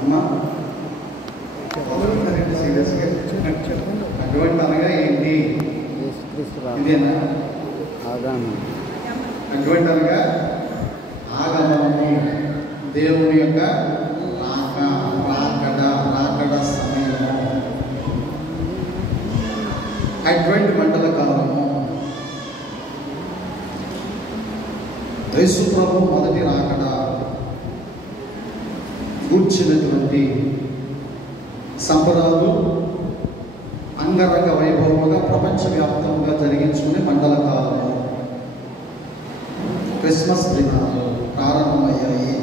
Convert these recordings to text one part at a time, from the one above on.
అమ్మా సీరియస్గా అటువంటి అనగా ఏంటి? ఇదేనా అటువంటి అనగా ఆగమనము, దేవుని యొక్క రాకడ సమయము, అటువంటి మండల కాలము. యేసు ప్రభు మొదటి రాకడ కూర్చున్నటువంటి సంబరాలు అంగరంగ వైభవముగా ప్రపంచవ్యాప్తంగా జరిగించుకునే మండల కాలము. క్రిస్మస్ దినాలు ప్రారంభమయ్యాయి.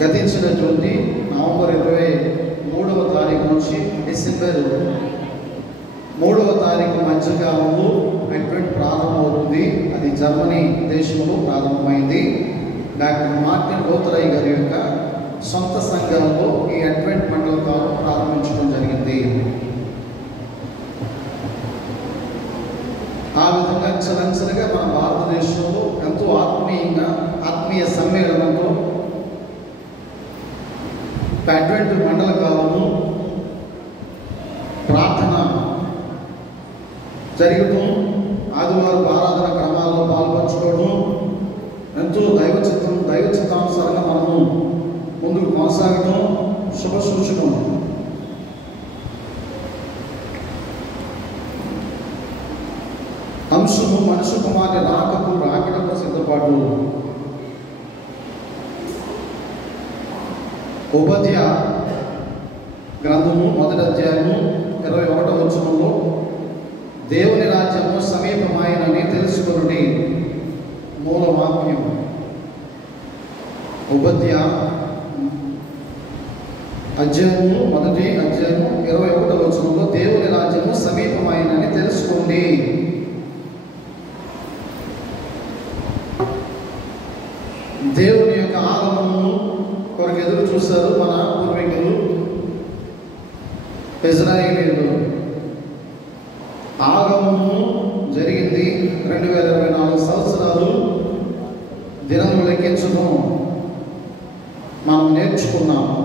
గతించినటువంటి నవంబర్ 23వ తారీఖు నుంచి డిసెంబర్ 3వ తారీఖు మధ్యకాలంలో అడ్వెంట్ ప్రారంభమవుతుంది. అది జర్మనీ దేశంలో ప్రారంభమైంది. డాక్టర్ మార్టిన్ లూథరన్ గారి యొక్క సొంత సంఘంలో ఈ అడ్వెంట్ మండల కాలం ప్రారంభించడం జరిగింది. ఆ విధంగా చలంచలుగా మన భారతదేశంలో ఎంతో ఆత్మీయ సమ్మేళనంలో అడ్వెంట్ మండల కాలము ప్రార్థన జరుగుతాం. ఆదివారం ఆరాధన క్రమాల్లో పాల్పంచుకోవడం ఎంతో దైవచిత్తానుసారంగా మనము ముందుకు కొనసాగడం శుభ సూచకం. అంశము మనుషు కుమారుని రాకడకు సిద్ధపాటు. ఉపధ్య గ్రంథము 1వ అధ్యాయము 21వ వచనంలో దేవుని రాజ్యము సమీపమాయనని తెలుసుకొనుడి మూల వాక్యం. ఉపధ్య అధ్యాయము 1వ అధ్యాయము 21వ వచనంలో దేవుని రాజ్యము సమీపమాయనని తెలుసుకోండి. దేవుని యొక్క ఆగమనము కొరకు ఎదురు చూశారు మన పూర్వీకులు ఇజ్రాయేలీయులు. ఆగమనము జరిగింది. 2024 సంవత్సరాలు దినములు లెక్కించడం మనం నేర్చుకున్నాము.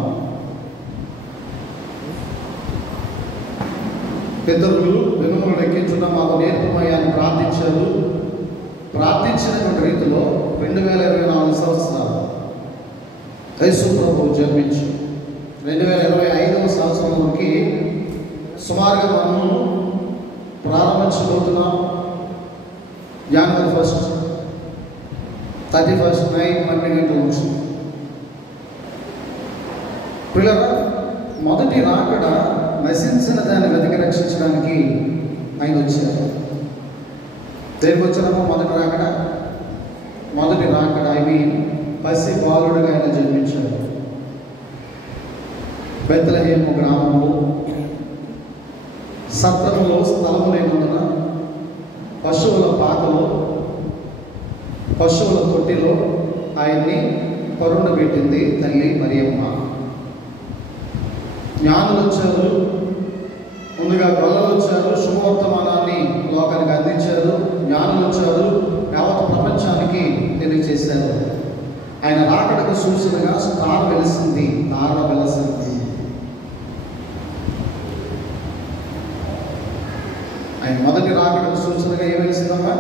పితరులు దినములు లెక్కించడం మాకు నేర్పమయ్యాన్ని ప్రార్థించారు. ప్రార్థించినటువంటి రీతిలో 2024 సంవత్సరాలు యేసు ప్రభువు జన్మించి 2025వ సంవత్సరంలోకి సుమారుగా మనము ప్రారంభించబోతున్నాం. జనవరి 1, 31 నైట్ 12 గంటల నుంచి. పిల్లల మొదటి రాకడ నశించిన దాన్ని వెతికి రక్షించడానికి ఆయన వచ్చారు. దేనికి వచ్చినప్పుడు మొదటి రాకడ పసి బాలుడుగా ఆయన జన్మించారు. బెత్లెహేము గ్రామంలో సత్రములో స్థలము లేనందున పశువుల పాకలో పశువుల తొట్టిలో ఆయన్ని కరుణబెట్టింది తల్లి మరియమ్మ. జ్ఞానులు వచ్చారు, ముందుగా గొల్లలు వచ్చారు, శుభవర్తమానాన్ని లోకానికి అందించారు. జ్ఞానులు వచ్చారు, యావత్ ప్రపంచానికి తెలియజేశారు. ఆయన రాకడకు సూచనగా తార వెలిసింది. ఆయన మొదటి రాకడకు సూచనగా ఏం వెలిసిందమ్మా?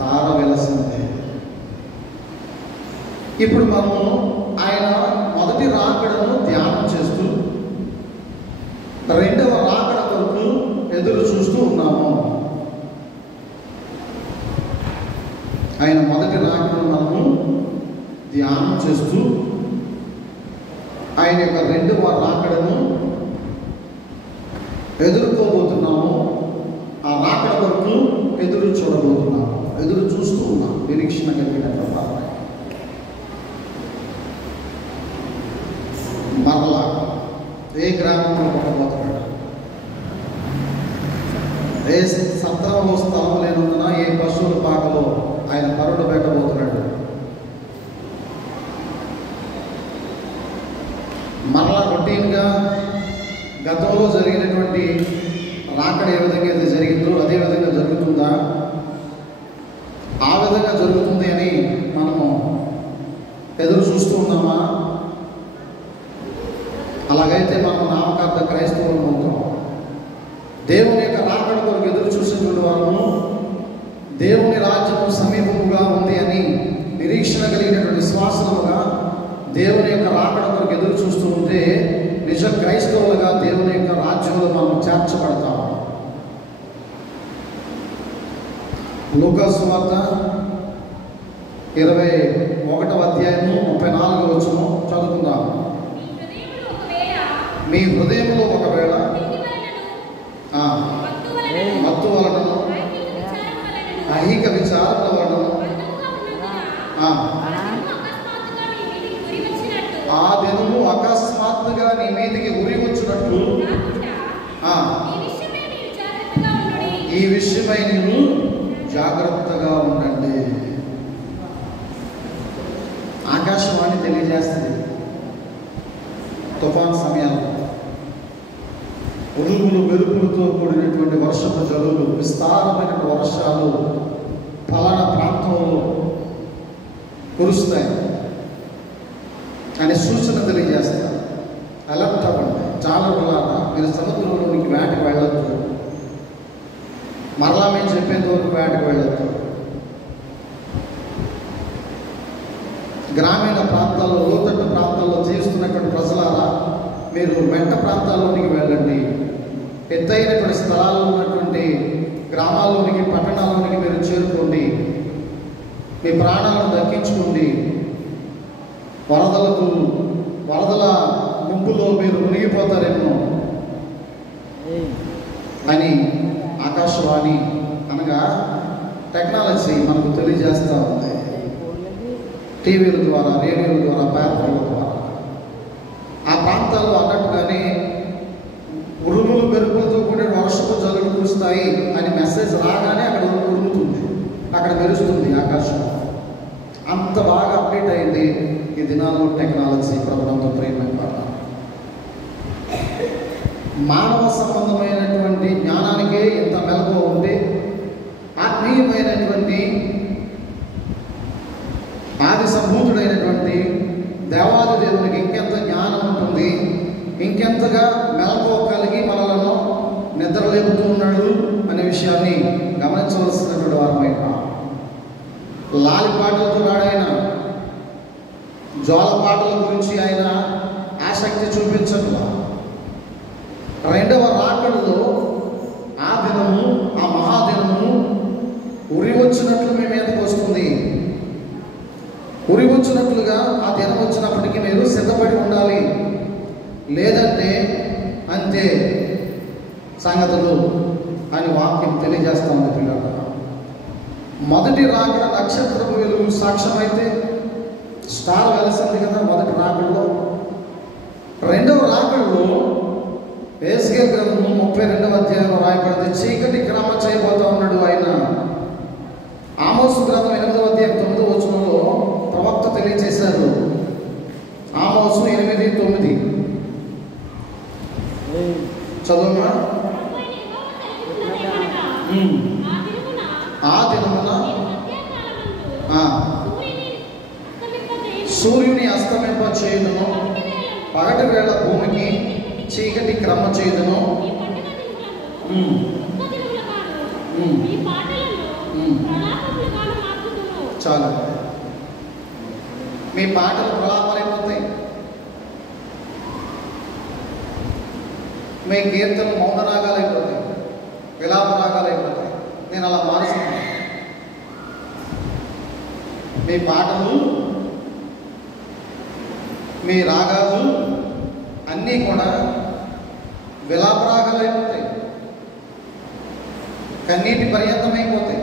తార వెలసింది. ఇప్పుడు మనము ఆయన మొదటి రాకడను ధ్యానం చేస్తూ రెండవ రాకడ కొరకు ఎదురు చూస్తూ ఉన్నాము. ఆయన మొదటి రాకడను మనము ధ్యానం చేస్తూ ఆయన యొక్క రెండవ రాకడను ఎదుర్కోబోతున్నాము. ఆ రాకడ కొరకు ఎదురు చూడబోతున్నాము, ఎదురు చూస్తూ ఉన్నాం. నిరీక్షణ కలిగినటువంటి మరలా ఏ గ్రామంలో పుట్టబోతున్నాడు, ఏ సత్రంలో స్థలం లేనందున ఏ పశువుల పాకలో ఆయన పరుడు పెట్టబోతున్నాడు. మరలా రొటీన్గా గతంలో జరిగినటువంటి రాకడ ఏ విధంగా అయితే జరిగిందో అదే విధంగా జరుగుతుందా? ఆ విధంగా జరుగుతుంది అని మనము ఎదురు చూస్తూ ఉన్నామా? అలాగైతే మనం నామకార్థ క్రైస్తవులు అవుతాం. దేవుని యొక్క రాకడ కొరకు ఎదురు చూసేటువంటి వారు దేవుని రాజ్యము సమీపముగా ఉంది అని నిరీక్షణ కలిగినటువంటి విశ్వాసముగా దేవుని యొక్క రాకడ కొరకు ఎదురు చూస్తూ ఉంటే నిజ క్రైస్తవులుగా దేవుని యొక్క రాజ్యంలో మనం చేర్చబడతాం. లూకా సువార్త 21వ అధ్యాయము 34వ వచనం చదువుకుందాం. మీ హృదయంలో ఒకవేళ మత్తు వలనను ఐహిక విచారణ వలనను ఆ దినము అకస్మాత్తుగా నీ మీదికి ఉరి వచ్చినట్లు ఈ విషయమై నీవు జాగ్రత్తగా ఉండండి. ఆకాశవాణి తెలియజేస్తుంది తుఫాన్ సమయాల్లో ఉరుములు మెరుపులతో కూడినటువంటి వర్షపు జల్లులు, విస్తారమైన వర్షాలు ఫలానా ప్రాంతంలో కురుస్తాయి అనే సూచన తెలియజేస్తారు. అలర్ట్ అవ్వండి. చాలా వల్ల మీరు సముద్రంలోనికి వేటకు వెళ్ళొద్దు. మరలా మేము చెప్పేంత వరకు వేటకు వెళ్ళొద్దు. గ్రామీణ ప్రాంతాల్లో, లోతట్టు ప్రాంతాల్లో జీవిస్తున్నటువంటి ప్రజలారా మీరు మెట్ట ప్రాంతాల్లోనికి వెళ్ళండి. ఎత్తైనటువంటి స్థలాల్లో ఉన్నటువంటి గ్రామాల్లోనికి, పట్టణాల్లోనికి మీరు చేరుకోండి. మీ ప్రాణాలను దక్కించుకోండి. వరదల గుంపులో మీరు మునిగిపోతారేమో అని ఆకాశవాణి అనగా టెక్నాలజీ మనకు తెలియజేస్తూ ఉంది. టీవీల ద్వారా, రేడియోల ద్వారా, పేపర్ల ద్వారా. ఆ ప్రాంతాల్లో అన్నట్టుగానే ఉరుములు మెరుపులతో కూడిన వర్షపు జల్లులు కురుస్తాయి అని మెసేజ్ రాగానే అక్కడ ఉరుముతుంది, అక్కడ మెరుస్తుంది ఆకాశం. అంత బాగా అప్డేట్ అయింది ఈ దినాల్లో టెక్నాలజీ. ప్రభుత్వంతో ప్రేమైన మానవ సంబంధమైనటువంటి జ్ఞానానికే ఇంత మెలకువ ఉంటే ఆత్మీయమైనటువంటి ఆది సంభూతుడైనటువంటి దేవాది దేవునికి ఇంకెంత జ్ఞానం ఉంటుంది, ఇంకెంతగా మెలకువ కలిగి మనలను నిద్రలేపుతూ ఉన్నాడు అనే విషయాన్ని గమనించవలసినటువంటి వారమైన లాలి పాటలతో రాడైన జ్వాల పాటల గురించి ఆయన ఆసక్తి చూపించట్లా. రెండవ రాకడలో ఆ దినము, ఆ మహాదినము ఉరి వచ్చినట్లు మీ మీదకి వస్తుంది. ఉరి వచ్చినట్లుగా ఆ దినం వచ్చినప్పటికీ మీరు సిద్ధపడి ఉండాలి. లేదంటే అంతే సంగతులు అని వాక్యం తెలియజేస్తా ఉంది పిల్లలు. మొదటి రాకడ నక్షత్రపు వెలుగు సాక్ష్యమైతే స్టార్ వెలసింది కదా మొదటి రాకడలో. రెండవ రాకడలో ఎహెజ్కేలు గ్రంథము 32వ అధ్యాయంలో రాయబడింది. చీకటి క్రమ చేయబోతా ఉన్నాడు ఆయన. ఆమోసు గ్రంథం 8వ అధ్యాయం 9వ వచనంలో ప్రవక్త తెలియజేశారు. ఆమోసు 8:9 చదువుమా. ఆ దినమున సూర్యుని అస్తమింప చేయుదును, పగటి వేళ భూమికి చీకటి క్రమ చేయుదును. చాలు, మీ పాటలు ప్రలాపాలైపోతాయి, మీ కీర్తనలు మౌన రాగాలు అయిపోతాయి, విలాప రాగాలు అయిపోతాయి. నేను అలా మారుస్తున్నాను. మీ పాటలు, మీ రాగాలు అన్నీ కూడా విలాప రాగాలు అయిపోతాయి, కన్నీటి పర్యంతమైపోతాయి.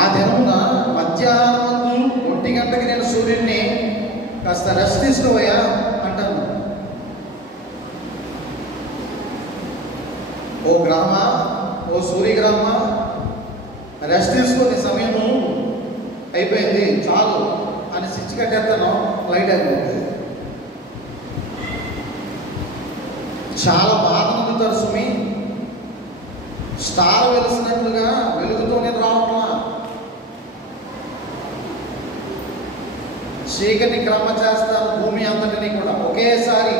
ఆ దినమున మధ్యాహ్నం 1 గంటకి నేను సూర్యుడిని కాస్త రెస్ట్ తీసుకోవయ్యా అంటాను. ఓ గ్రామ, ఓ సూర్యగ్రామ, రెస్ట్ తీసుకునే సమయము అయిపోయింది చాలు అని స్విచ్ కట్టేస్తాను, లైట్ అయిపోతుంది. చాలా బాధ అందుతారు సుమి. స్టార్ వెలిసినట్లుగా వెలుగుతూనే రావట్లా. చీకటి క్రమ చేస్తాను భూమి అంతటినీ కూడా. ఒకేసారి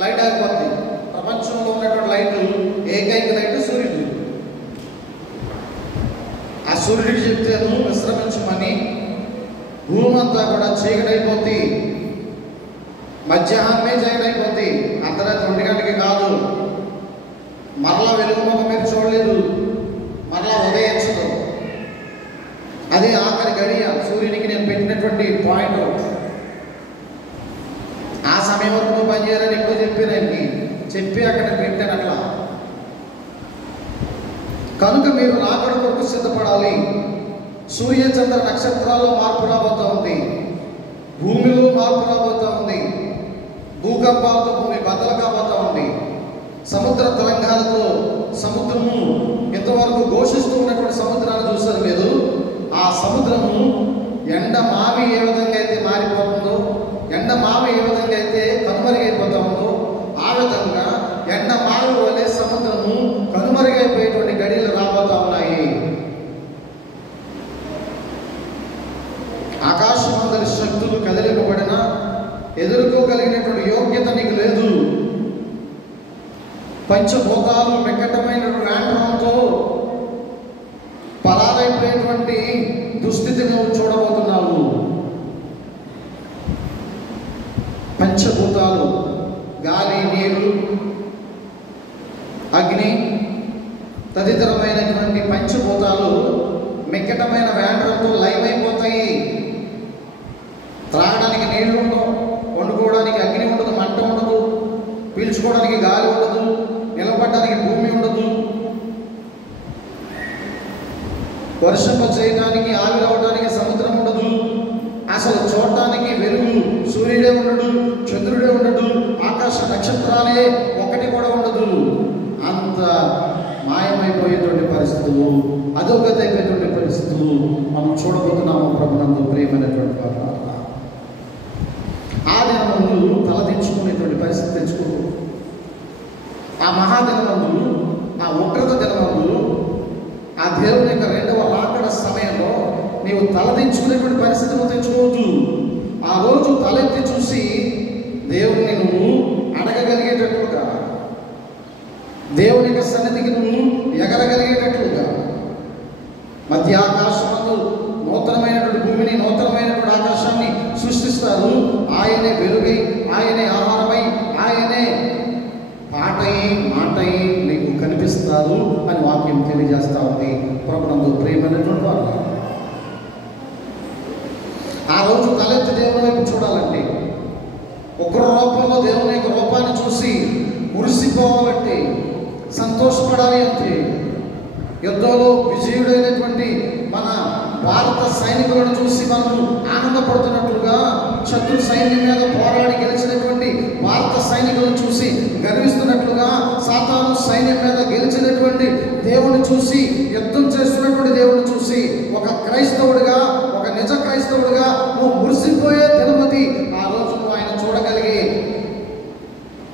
లైట్ అయిపోతుంది. ప్రపంచంలో ఉన్నటువంటి లైట్ ఏకైక లైట్ సూర్యుడు. ఆ సూర్యుడికి చెప్తేను విశ్రమించమని భూమి అంతా కూడా చీకటి అయిపోతుంది. మధ్యాహ్నమే చీకటి అయిపోతుంది. అర్ధరాత్రి 1 గంటకి కాదు. మరలా వెలుగు ముఖం మీరు చూడలేదు. మరలా ఉదయించదు. అదే ఆఖరి గడియ సూర్యునికి నేను పెట్టినటువంటి పాయింట్. ఆ సమయం వరకు పనిచేయాలని ఎక్కువ చెప్పానండి. చెప్పి అక్కడ పెట్టాను అట్లా. కనుక మీరు రాకడ కొరకు సిద్ధపడాలి. సూర్య చంద్ర నక్షత్రాల్లో మార్పు రాబోతూ ఉంది. భూమిలో మార్పు రాబోతూ ఉంది. భూకంపాలతో భూమి బద్దలు కాబోతూ ఉంది. సముద్ర తరంగాలతో సముద్రము ఎంతవరకు ఘోషిస్తూ ఉన్నటువంటి సముద్రాన్ని చూసారు లేదు. ఆ సముద్రము ఎండ మావి ఏ విధంగా అయితే మారిపోతుందో, ఎండ మావి ఏ విధంగా అయితే కనుమరుగైపోతూ ఉందో, ఆ విధంగా ఎండ మావి వలె సముద్రము కనుమరుగైపోయేటువంటి గడియలు రాబోతూ ఉన్నాయి. ఆకాశమందరి శక్తులు కదిలిపబడిన ఎదుర్కోగలిగినటువంటి యోగ్యత నీకు లేదు. పంచభూతాలు మిక్కటమైనటువంటి యాండ్రంతో పరారైపోయేటువంటి దుస్థితి నువ్వు చూడబోతున్నావు. పంచభూతాలు గాలి, నీరు, అగ్ని తదితరమైనటువంటి పంచభూతాలు మిక్కటమైన వ్యాండ్రంతో లయమైపోతాయి. త్రాగడానికి నీళ్లు ఉండవు, వండుకోవడానికి అగ్ని ఉండదు, మంట ఉండదు, పీల్చుకోవడానికి గాలి ఉండదు, నిలబడడానికి భూమి ఉండదు, వర్షం చేయడానికి ఆవిరవడానికి సముద్రం ఉండదు, అసలు చూడటానికి వెలుగు సూర్యుడే ఉండడు, చంద్రుడే ఉండడు, ఆకాశ నక్షత్రాలే ఒకటి కూడా ఉండదు. అంత మాయమైపోయేటువంటి పరిస్థితులు, అధోగతి అయిపోయేటువంటి పరిస్థితులు మనం చూడబోతున్నాము. ప్రభునందు ప్రియమైనటువంటి వారు, ఆ దినమందు తలదించుకునేటువంటి పరిస్థితి తెచ్చుకోరు. ఆ మహాదినమందు, ఆ ఉగ్రత దినమందు, ఆ దేవుని యొక్క 2వ రాకడ సమయంలో నీవు తలదించుకునేటువంటి పరిస్థితిని తెచ్చుకోవద్దు. ఆ రోజు తలెత్తి చూసి దేవుని నువ్వు అడగగలిగేటట్లుగా, దేవుని యొక్క సన్నిధికి నువ్వు ఎగరగలిగేటట్లుగా, మధ్య ఆకాశమందు నూతనమైనటువంటి భూమిని, నూతనమైనటువంటి ఆకాశాన్ని సృష్టిస్తారు. ఆయనే వెలుగై, ఆయనే ఆహారమై, ఆయనే పాటయి మాటయి నీకు కనిపిస్తారు అని వాక్యం తెలియజేస్తా ఉంది. ప్రభునందు ప్రియమైనటువంటి వారు, ఆ రోజు తలెత్తి దేవుని వైపు చూడాలంటే, ఉగ్ర రూపంలో దేవుని యొక్క రూపాన్ని చూసి మురిసిపోవాలంటే, సంతోషపడాలి అంటే, యుద్ధంలో విజయుడైనటువంటి మన భారత సైనికులను చూసి మనము ఆనందపడుతున్నట్లుగా, శత్రు సైన్యం మీద పోరాడి గెలిచినటువంటి భారత సైనికులను చూసి గర్విస్తున్నట్లుగా, సాతాను సైన్యం మీద గెలిచినటువంటి దేవుని చూసి, యుద్ధం చేస్తున్నటువంటి దేవుని చూసి ఒక క్రైస్తవుడిగా, ఒక నిజ క్రైస్తవుడిగా నువ్వు మురిసిపోయే దినమది. ఆ రోజు నువ్వు ఆయన చూడగలిగే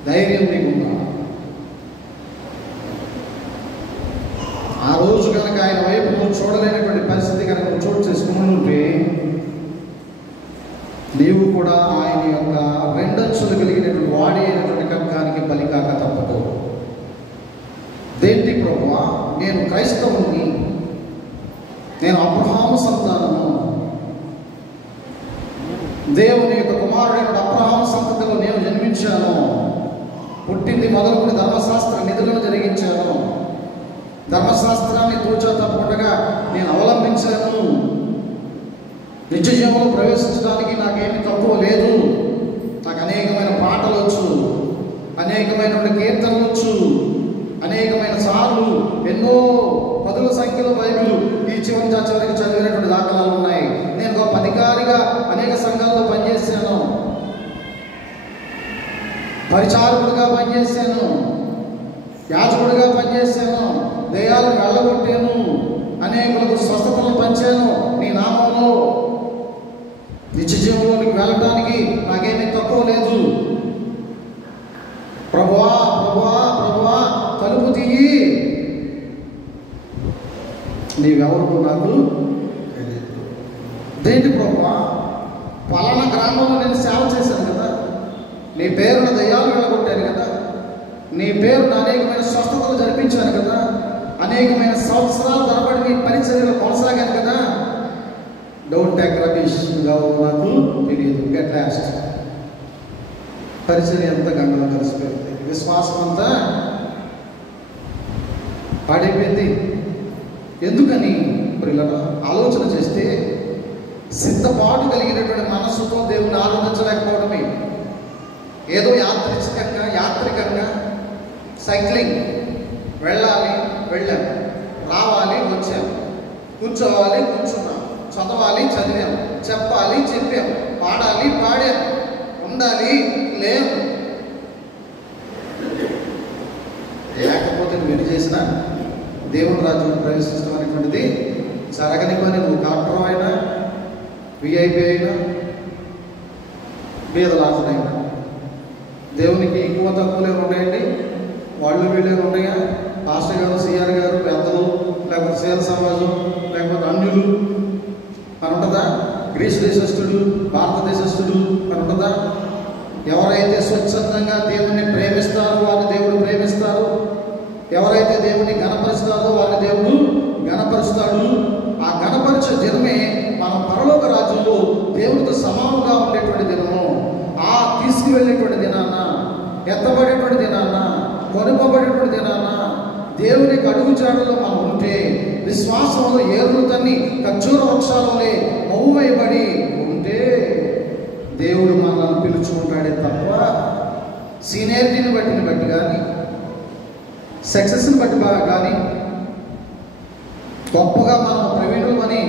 ధైర్యం నీకుందా? ఆ రోజు కనుక ఆయన వైపు నువ్వు చూడలేనటువంటి పరిస్థితి కనుక నువ్వు చోటు చేసుకుని ఉంటే, నీవు కూడా ఆయన యొక్క 2 అంచులు కలిగినటువంటి వాడి అయినటువంటి ఖడ్గానికి బలి కాక తప్పదు. దేంటి ప్రభువా, నేను క్రైస్తవుని, నేను అబ్రహాము సంతానము, దేవుని యొక్క కుమారుడైన అబ్రహాము సంతతిలో నేను జన్మించాను, పుట్టింది మొదలుకొని ధర్మశాస్త్ర నిధులను జరిగించాను, ధర్మశాస్త్రాన్ని తూచా తప్పకుండా నేను అవలంబించాను, నిత్య జీవంలో ప్రవేశించడానికి నాకేమీ తక్కువ లేదు, నాకు అనేకమైన పాటలు వచ్చు, అనేకమైనటువంటి కీర్తనలు వచ్చు, అనేకమైన సార్లు ఎన్నో 10ల సంఖ్యలో బైబిల్ ఈ చివరి చివరికి చదివినటువంటి దాఖలాలు ఉన్నాయి. నేను ఒక అధికారిగా అనేక సంఘాల్లో పనిచేశాను, పరిచారకుడిగా పనిచేశాను, యాజకుడిగా పనిచేశాను, దయ్యాలను వెళ్ళగొట్టాను, అనేకులకు స్వస్థతలను పంచాను నీ నామంలో. నిత్య జీవంలోనికి వెళ్ళటానికి నాకేమీ తక్కువ లేదు. ప్రభువా ప్రభువా ప్రభువా తలుపు తీయి, నీవెవరు నాకు తెలియదు. దేంటి ప్రభువా? పలానా గ్రామంలో నేను సేవ చేశాను కదా, నీ పేరున దయ్యాలు వెళ్ళగొట్టాను కదా, నీ పేరున అనేకమైన స్వస్థతలు జరిపించాను కదా, అనేకమైన సంవత్సరాల తరబడి నీ పరిచర్యలు కొనసాగాను కదా. డోంట్ టేక్ రబీష్, నాకు తెలియదు. Get lost. పరిచర్య ఎంత గంగలో కలిసిపోయింది, విశ్వాసం అంతా పాడైపోయింది. ఎందుకని ప్రియులారా ఆలోచన చేస్తే, సిద్ధపాటు కలిగినటువంటి మనస్సుతో దేవుని ఆరాధించలేకపోవడమే. ఏదో యాత్రికంగా సైక్లింగ్, వెళ్ళాలి వెళ్ళాం, రావాలి వచ్చాం, కూర్చోవాలి కూర్చున్నాం, చదవాలి చదివాం, చెప్పాలి చెప్పాం, పాడాలి పాడాం, ఉండాలి లేవు. లేకపోతే నువ్వు ఎన్ని చేసినా దేవుని రాజ్యంలో ప్రవేశించడం అనేటువంటిది జరగని పని. నువ్వు డాక్టర్ అయినా, విఐపి అయినా, బీదలాజునైనా. దేవునికి ఎక్కువ తక్కువలే ఉన్నాయండి, వాళ్ళు వీళ్ళే ఉన్నాయా? పాస్టర్ గారు, సిఆర్ గారు, పెద్దలు, లేకపోతే సేల సమాజం, లేకపోతే అన్యులు అని ఉంటుందా? గ్రీసు దేశస్థుడు, భారతదేశస్థుడు అని ఉంటుందా? ఎవరైతే స్వచ్ఛందంగా దేవుణ్ణి ప్రేమిస్తారో వారిని దేవుడు ప్రేమిస్తారు, ఎవరైతే దేవుని గణపరుస్తారో వారిని దేవుడు గణపరుస్తాడు. ఆ గణపరిచే దినమే మనం పరలోక రాజ్యంలో దేవుడితో సమానంగా ఉండేటువంటి దినము. ఆ తీసుకువెళ్ళేటువంటి దినాన్న, ఎత్తబడేటువంటి దినాన్న, కొనుకోబడేటువంటి దినాన్న దేవునికి అడుగుజాడలో మనం ఉంటే, విశ్వాసంలో ఏరులు తన్ని ఖర్జూర వృక్షాలనే మౌవేయబడి ఉంటే దేవుడు మనల్ని పిలుచుకుంటాడే తప్ప సీనియారిటీని బట్టి కానీ, సక్సెస్ని బట్టి కానీ, గొప్పగా మనం ప్రవీణులు అని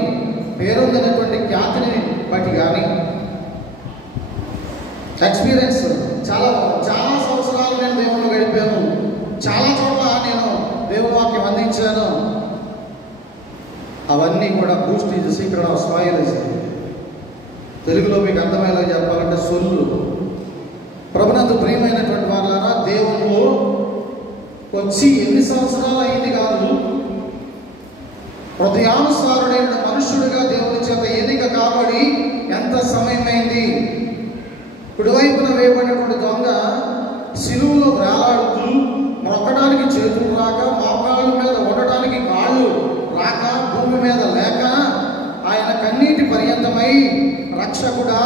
పేరొందినటువంటి ఖ్యాతిని బట్టి కానీ, ఎక్స్పీరియన్స్ చాలా సంవత్సరాలు నేను దేవుళ్ళు గడిపాను, చాలా చోట్ల నేను దేవుని వాక్యం అందించాను, అవన్నీ కూడా Boost is secret of smile. తెలుగులో మీకు అర్థమయ్యేలా చెప్పాలంటే సొల్లు. ప్రభునందు ప్రియమైనటువంటి వాళ్ళారా, దేవుళ్ళు వచ్చి ఎన్ని సంవత్సరాలు అయింది కాదు, హృదయానుసారుడైన మనుష్యుడిగా దేవుని చేత ఎన్నిక కాబడి ఎంత సమయమైంది. కుడివైపున వేయబడినటువంటి దొంగ శిలువలో వేలాడుతూ, మొక్కడానికి చేతులు రాక, మోకాళ్ళ మీద ఉండడానికి కాళ్ళు రాక, భూమి మీద లేక, ఆయన కన్నీటి పర్యంతమై, రక్షకుడా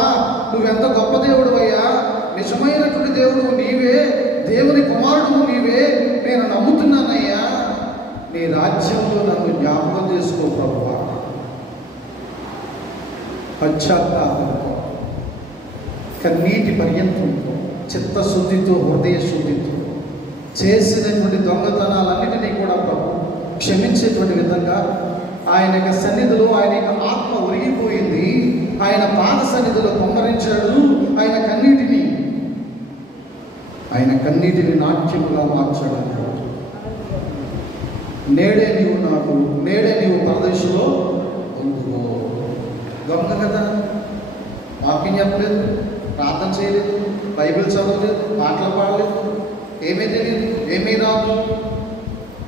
నువ్వెంత గొప్ప దేవుడు అయ్యా, నిజమైనటువంటి దేవుడు నీవే, దేవుని కుమారుడు నీవే, నేను నమ్ముతున్నానయ్యా, నీ రాజ్యంలో నన్ను జ్ఞాపకం చేసుకో ప్రభువా. పశ్చాత్తాపంతో, కన్నీటి పర్యంతంతో, చిత్తశుద్ధితో, హృదయ శుద్ధితో చేసినటువంటి దొంగతనాలన్నిటినీ కూడా ప్రభు క్షమించేటువంటి విధంగా ఆయన యొక్క సన్నిధిలో ఆయన యొక్క ఆత్మ ఒరిగిపోయింది. ఆయన పాద సన్నిధిలో కుమ్మరించాడు. ఆయన కన్నీటిని నాట్యముగా మార్చాడు. నేడే నీవు పరదేశంలో ఉందుకో. దొంగ కదా, వాక్యం చెప్పలేదు, ప్రార్థన చేయలేదు, బైబిల్ చదవలేదు, పాటలు పాడలేదు, ఏమీ తెలియదు, ఏమీ రాదు.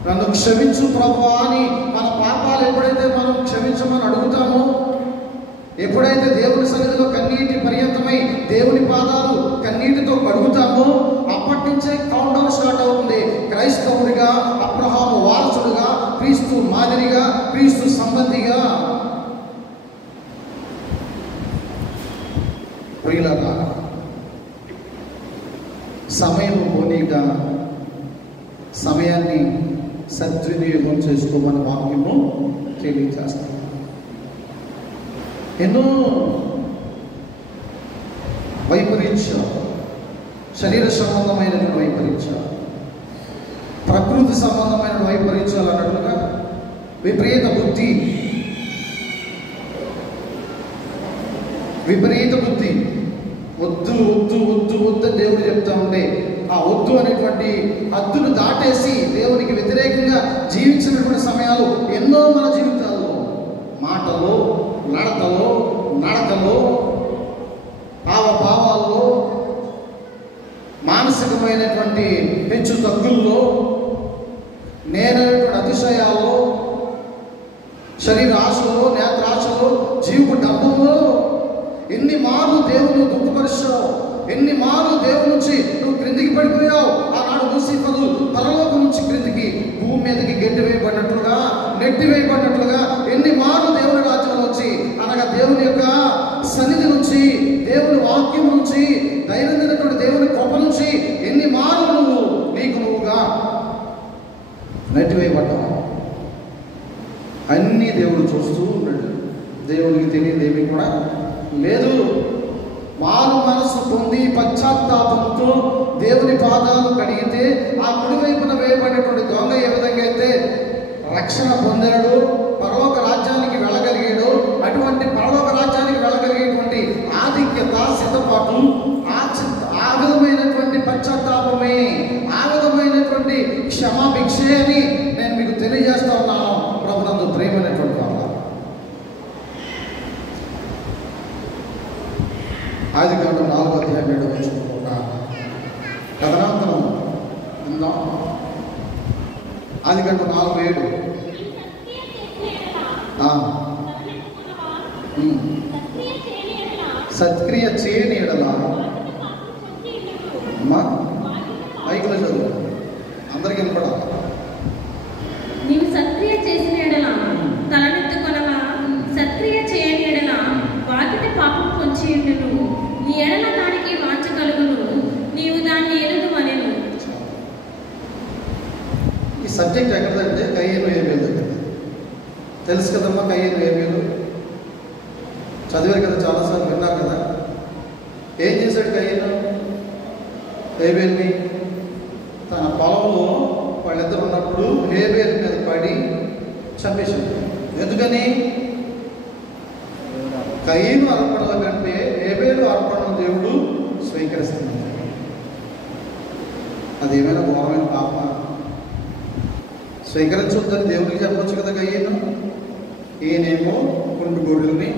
నన్ను క్షమించు ప్రభువా అని మన పాపాలు ఎప్పుడైతే మనం క్షమించమని అడుగుతామో, ఎప్పుడైతే దేవుని సన్నిధిలో కన్నీటి పర్యంతమై దేవుని పాదాలు కన్నీటితో కడుగుతామో, అప్పటి నుంచే కౌంట్ డౌన్ స్టార్ట్ అవుతుంది. క్రైస్తవుడిగా, అబ్రహాము వారసుడుగా, క్రీస్తు మాదిరిగా, క్రీస్తు సంబంధిగా. ప్రియులారా, సమయం పోనీట, సమయాన్ని సద్వినియోగం చేసుకోమని వాక్యము తెలియజేస్తాం. ఎన్నో వైపరీత్యాలు, శరీర సంబంధమైనటువంటి వైపరీత్యాలు, ప్రకృతి సంబంధమైన వైపరీత్యాలు అన్నట్లుగా విపరీత బుద్ధి వద్దు వద్దు వద్దు వద్దు అని దేవుడు చెప్తా ఉంటే, ఆ వద్దు అనేటువంటి హద్దును దాటేసి దేవునికి వ్యతిరేకంగా జీవించినటువంటి సమయాలు ఎన్నో మన జీవితాల్లో, మాటలో, నడకలో, భావాల్లో, మానసికమైనటువంటి హెచ్చు తగ్గుల్లో, నేనైనటువంటి అతిశయాల్లో, శరీర ఆశలో, నేత్రాశలో, జీవపు డబ్బుల్లో ఎన్ని మార్లు దేవుని దుఃఖపరిచావు, ఎన్ని మార్లు దేవుని నుంచి నువ్వు క్రిందికి పడిపోయావు. ఆనాడు లూసిఫరు పరలోకం నుంచి క్రిందికి భూమి మీదకి గెట్టి వేయబడినట్లుగా, నెట్టి వేయబడినట్లుగా ఎన్ని మార్లు దేవుని రాజ్యంలో వచ్చి, అనగా దేవుని యొక్క సన్నిధి నుంచి, దేవుని వాక్యం నుంచి, దైనందినటువంటి దేవుని కృప నుంచి ఎన్ని మార్లు నువ్వుగా నెట్టివేయబడ్డావు. అన్నీ దేవుడు చూస్తూ ఉన్నాడు. దేవుడికి తెలియదు ఏమీ కూడా లేదు. మారు మనసు పొంది పశ్చాత్తాపంతో దేవుని పాదాలు కడిగితే ఆ కుడివైపున వేయబడినటువంటి దొంగ ఏ విధంగా అయితే రక్షణ పొందాడు, పరలోక రాజ్యానికి వెళ్ళగలిగాడు, అటువంటి పరలోక రాజ్యానికి వెళ్ళగలిగేటువంటి ఆధిక్యత, సిద్ధపాటు, ఆ విధమైనటువంటి పశ్చాత్తాపమే, ఆ విధమైనటువంటి క్షమాభిక్షే అని నేను మీకు తెలియజేస్తా ఉన్నాను. ప్రభునందు ప్రేమైనటువంటి వాళ్ళ ఆదికాండం 4:7 ఒక కథనాంతరం ఉందాం. ఆదికాండం 4:7 సత్క్రియ చేయని ఎడల అమ్మా మైకులో చదువు, అందరికీ వినపడాలి. నీవు సత్క్రియ చేసిన ఎడల తలనెత్తుకొనగా, సత్క్రియ చేయని ఎడల వాకిట పాపం పొంచి ఉండును, నీ ఎడల దానికి వాంఛ కలుగును, నీవు దాన్ని ఎరుగు అనెను. ఈ సబ్జెక్ట్ ఎక్కడంటే కయ్యేను ఏబేలు దగ్గర. తెలుసు కదమ్మా, కయ్యేను ఏబేలు చదివారు కదా, చాలాసార్లు విన్నారు కదా. ఏం చేశాడు కయ్యేను ఏబేల్ని? తన పొలంలో వాళ్ళిద్దరు ఉన్నప్పుడు హేబేలు మీద పడి చంపేశాడు. ఎందుకని? కయ్యేను అర్పణల కంటే హేబేలు అర్పణను దేవుడు స్వీకరిస్తున్నాడు. అది ఏమైనా ఘోరమైన పాప? స్వీకరించొద్దని దేవుడికి చెప్పొచ్చు కదా కయ్యేను. ఈయనేమో గుండు గోళ్ళని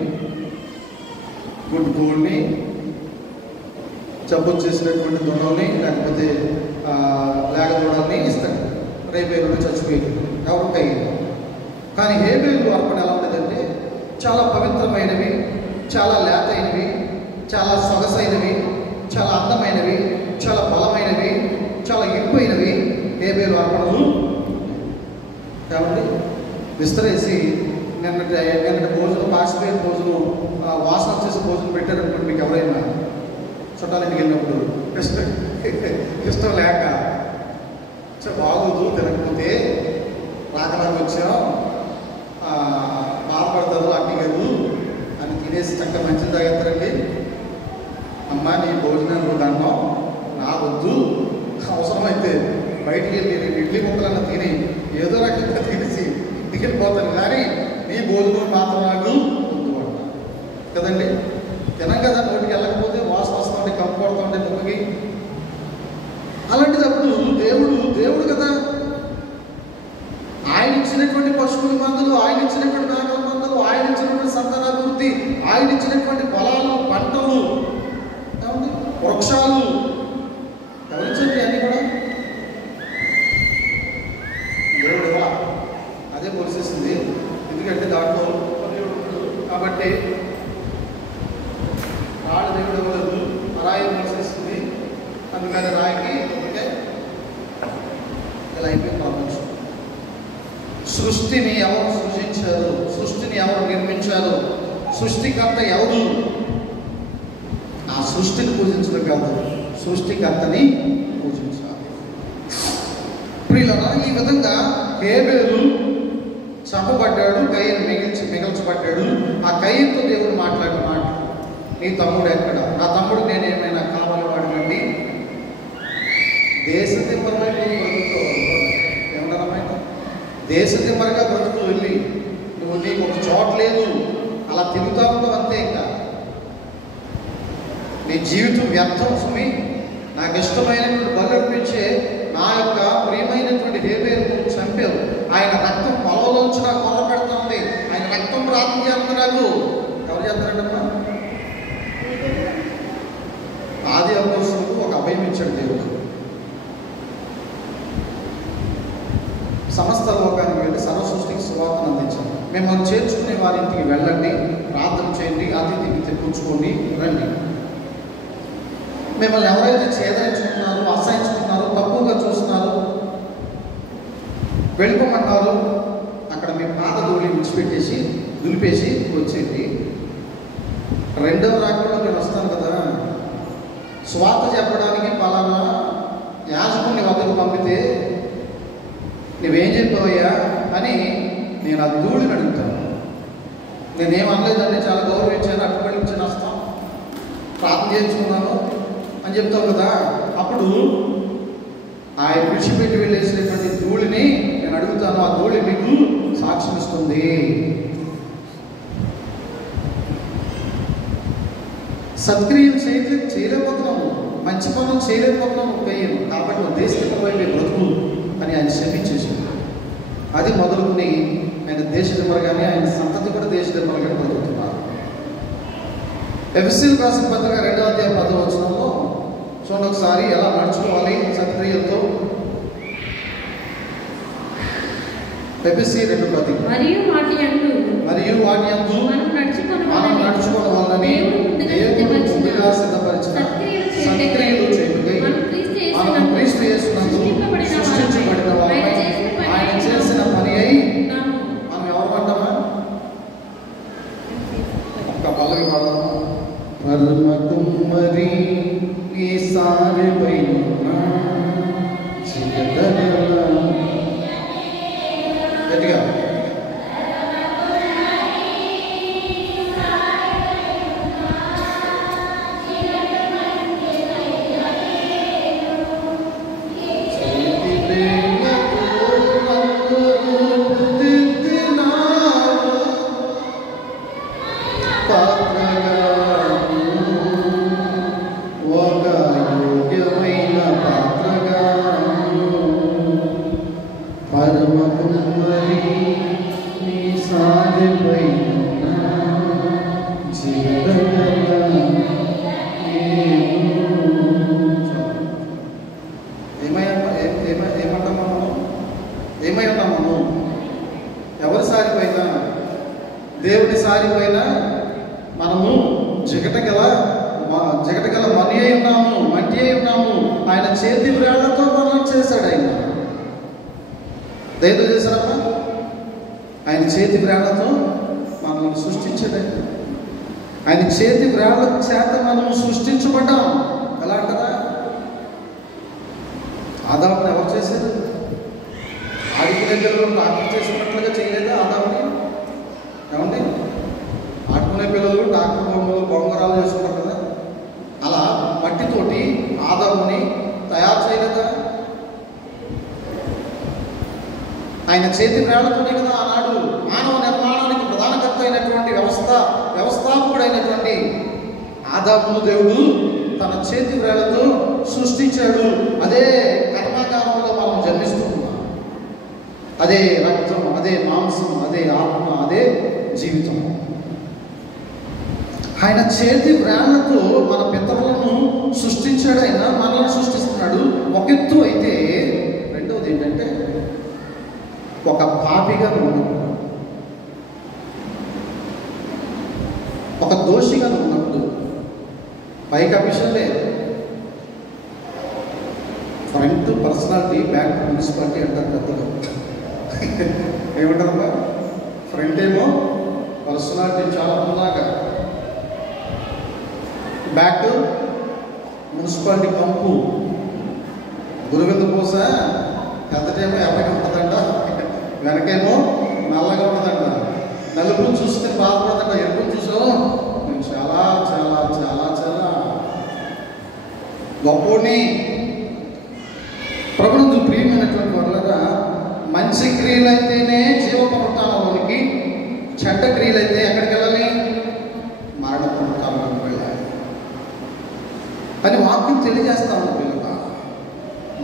జబ్బు చేసినటువంటి దొంగల్ని లేకపోతే లేగదూడల్ని ఇస్తాడు. రేపేలు చచ్చిపోయింది ఎవరు కయ్యేను. కానీ హేబేలు అర్పణ ఎలా ఉండేదంటే చాలా పవిత్రమైనవి, చాలా లేతైనవి, చాలా సొగసైనవి, చాలా అందమైనవి, చాలా బలమైనవి, చాలా ఇంపైనవి హేబేలు అర్పణలు. కాబట్టి విస్తరేసి నిన్నటి భోజనం, పాసిపోయిన భోజనం, వాసన చేసి భోజనం పెట్టారనుకోండి. మీకు ఎవరైనా చుట్టాలింటికి వెళ్ళినప్పుడు ఇష్టం లేక బాగోదు తినకపోతే రాకలాగా వచ్చాం, బాధపడతారు అట్టి గారు అని తినేసి చక్కగా మంచిది తాగేస్తారండి. అమ్మ నీ భోజనాలు దండం రావద్దు, అవసరమైతే బయటికి వెళ్ళి ఇడ్లీ ముక్కలన్నా తిని ఏదో రకంగా తినేసి దిగిపోతాను, కానీ నీ భోజనం మాత్రం నాకు వద్దు అంట కదండి. తినం కదా, నోటికి వెళ్ళకపోతే వాసన వస్తుంటే, కంపు కొడుతుంటే ముక్కకి. అలాంటిదప్పుడు దేవుడు కదా, ఆయన ఇచ్చినటువంటి పశువుల మందులు, ఆయన ఇచ్చినటువంటి మేకల మందులు, ఆయన ఇచ్చినటువంటి సంతానాభివృద్ధి, ఆయన ఇచ్చినటువంటి పొలాలు, పంటలు, వృక్షాలు ఎవరిచ్చండి అన్నీ కూడా దేవుడు ఇవ్వ. అదే పొలిసేసింది. ఎందుకంటే దాంట్లో కాబట్టి రాళ్ళు దేవుడు ఇవ్వలేదు, రాయి పొలిసేసింది. అందుకని రాయికి ఓకే ఇలా అయిపోయింది ప్రపంచం. సృష్టిని ఎవరు సృష్టించారు? సృష్టిని ఎవరు నిర్మించారు? సృష్టికర్త ఎవరు? ఆ సృష్టిని పూజించడం కాదు, సృష్టికర్తని పూజించాలి. ప్రియులారా, ఈ విధంగా హేబేలు చంపబడ్డాడు, కయ్యను మిగల్చబడ్డాడు. ఆ కయ్యంతో దేవుడు మాట్లాడిన మాట, నీ తమ్ముడు ఎక్కడ? నా తమ్ముడు నేను ఏమైనా కావాలి వాడినండి. దేశ దిమ్మరగా ఏమన్నా దేశ దిమ్మరగా బ్రతుకు వెళ్ళి నువ్వు నీకు ఒక చోట లేదు, అలా తిరుగుతా ఉంటావు అంతే. ఇంకా నీ జీవితం వ్యర్థం సుమి. నాకు ఇష్టమైనటువంటి బలి అర్పించే నా యొక్క ప్రియమైనటువంటి హేబేలును చంపావు. ఆయన రక్తం పొలంలోంచి నాకు మొదలు పెడతా ఉంది. ఆయన రక్తం ప్రార్థన చేస్తుంది. నాకు ఎవరు చేస్తారంటమ్మా? ఆది అపోస్తులకు ఒక అభయం ఇచ్చాడు దేవుడు. సమస్త లోకానికి వెళ్ళి సర్వ సృష్టికి సువార్తను అందించాడు. మిమ్మల్ని చేర్చుకునే వారి ఇంటికి వెళ్ళండి, ప్రార్థన చేయండి, అతిథికి కూర్చుకోండి, రండి. మిమ్మల్ని ఎవరైతే చేదరించుకున్నారో, అసహించుకున్నారో, తక్కువగా చూస్తున్నారో, వెళ్ళిపోమన్నారు, అక్కడ మీ పాత ధూళి విడిచిపెట్టేసి దులిపేసి వచ్చేది. రెండవ రాకడలో నేను వస్తాను కదా, స్వార్థ చెప్పడానికి పలానా యాజకుని వద్దకు పంపితే నువ్వేం చెప్పావయ్యా అని నేను ఆ ధూళిని అడుగుతాను. నేనేం అనలేదండి, చాలా గౌరవించాను, అట్టుబడిచ్చాను, వస్తాం, ప్రార్థన చేయించుకున్నాను అని చెప్తావు కదా. అప్పుడు ఆయన విడిచిపెట్టి వెళ్ళేసినటువంటి ధూళిని నేను అడుగుతాను, ఆ ధూళి మీకు సాక్ష్యం ఇస్తుంది. సత్క్రియలు చేయలేకపోతున్నాము, మంచి పనులు చేయలేకపోతున్నాము, పెయ్యను కాబట్టి ఉద్దేశితమైన బ్రతుకు అని ఆయన క్షమించేసాడు. అది మొదలుకుని ఆయన దేశదిమ్మరుగానే, ఆయన సంతతి కూడా దేశదిమ్మరుగానే బ్రతుకుతున్నారు. ఎఫెసీయులకు రాసిన పత్రిక 2వ అధ్యాయం 10వ వచనంలో చూడండి ఒకసారి ఎలా నడుచుకోవాలి సత్క్రియలతో. ఎఫెసీయులు 2:10 మరియు వాటి యందు మనం నడుచుకోవాలని దేవుడు ముందుగా సిద్ధపరిచిన సత్క్రియలు చేయుటకై మనం క్రీస్తు యేసునందు సృష్టించబడిన వారమై ఆయన చేసిన పని అయి మనం ఎవరమంటామా? ఒక్క పల్లవి పాడదామా? పరమకుమ్మరి నీ సారిపైన గట్టిగా ఎవరి సారిపైన? దేవుడి సారిపైన మనము జిగటగల మని అయి ఉన్నాము, మట్టి అయి ఉన్నాము. ఆయన చేతి వ్రేళ్లతో మనల్ని చేశాడు. ఆయన దయతో చేశారమ్మా, ఆయన చేతి వ్రేళ్లతో మనల్ని సృష్టించాడు. ఆయన చేతి వ్రేళ్ల చేత మనము సృష్టించబడ్డాం. ఎలా అంటారా? ఆదాముని ఎవరు చేశారు? ఆడుకునే పిల్లలు డాక్టర్ చేసినట్లుగా చేయలేదా ఆదాముని? ఏమండి, ఆడుకునే పిల్లలు డాక్టర్ బొమ్మలు బొంగరాలు చేసుకున్నారు కదా, అలా మట్టితోటి ఆదాముని తయారు చేయలేదా? ఆయన చేతి వ్రేళ్లతోనే కదా ఆనాడు మానవ నిర్మాణానికి ప్రధానకర్త అయినటువంటి వ్యవస్థాపకుడైనటువంటి ఆదామును దేవుడు తన చేతి వ్రేళ్లతో సృష్టించాడు. అదే కర్మాగారంలో మనం జన్మిస్తున్నాం. అదే రక్తం, అదే మాంసం, అదే ఆత్మ, అదే జీవితం. ఆయన చేతి వ్రేళ్లతో మన పితరులను సృష్టించాడు. ఆయన మనల్ని సృష్టిస్తున్నాడు. ఒక ఎత్తు అయితే, రెండవది ఏంటంటే ఒక పాపిగా ఉన్నప్పుడు, ఒక దోషిగా ఉన్నప్పుడు పైకి అభిషేకం లేదు. ఫ్రంట్ పర్సనాలిటీ, బ్యాక్ మున్సిపాలిటీ అంటారు పెద్దలు. ఏమంటారమ్మా? ఫ్రంట్ ఏమో పర్సనాలిటీ చాలా ఉన్నాగా, బ్యాక్ మున్సిపాలిటీ పంపు. గురువింద పూస పెద్దటేమో ఎర్రగా ఉంటుందంట, వెనకేమో నల్లగా ఉంటుందంట. నలుపుని చూస్తే బాధపడదంట, ఎరుపుని చూసావు నేను చాలా చాలా చాలా చాలా గొప్పని. ప్రభునందు ప్రియమైనటువంటి వాళ్ళగా, మంచి క్రియలైతేనే జీవ పునరుత్థానంలోనికి, చెడ్డ క్రియలైతే ఎక్కడికి వెళ్ళాలి? మరణ పునరుత్థానంలోకి వెళ్ళాలి అని వాక్యం తెలియజేస్తా ఉంది. పిల్లగా,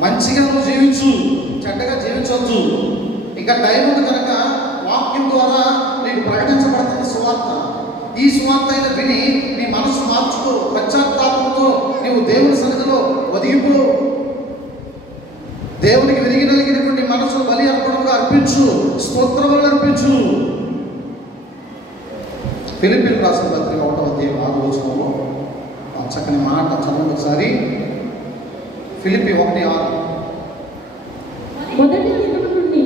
మంచిగా నువ్వు జీవించు, చెడ్డగా జీవించవచ్చు. ఇంకా టైం ఉంది కనుక వాక్యం ద్వారా నీకు ప్రకటించబడుతున్న సువార్త, ఈ సువార్త అయినా విని నీ మనసు మార్చుకో, పశ్చాత్తాపంతో నీవు దేవుని సన్నిధిలో ఒదిగిపో. దేవునికి విరిగినలిగినటువంటి మనసు బలి అర్పణగా అర్పించు, స్తోత్రములు అర్పించు. ఫిలిప్పీయులకు రాసిన పత్రిక 1వ అధ్యాయం 6వ వచనం. మాట చదవండి ఒకసారి. ఫిలిప్పీ 1:6. మొదటి దినము నుండి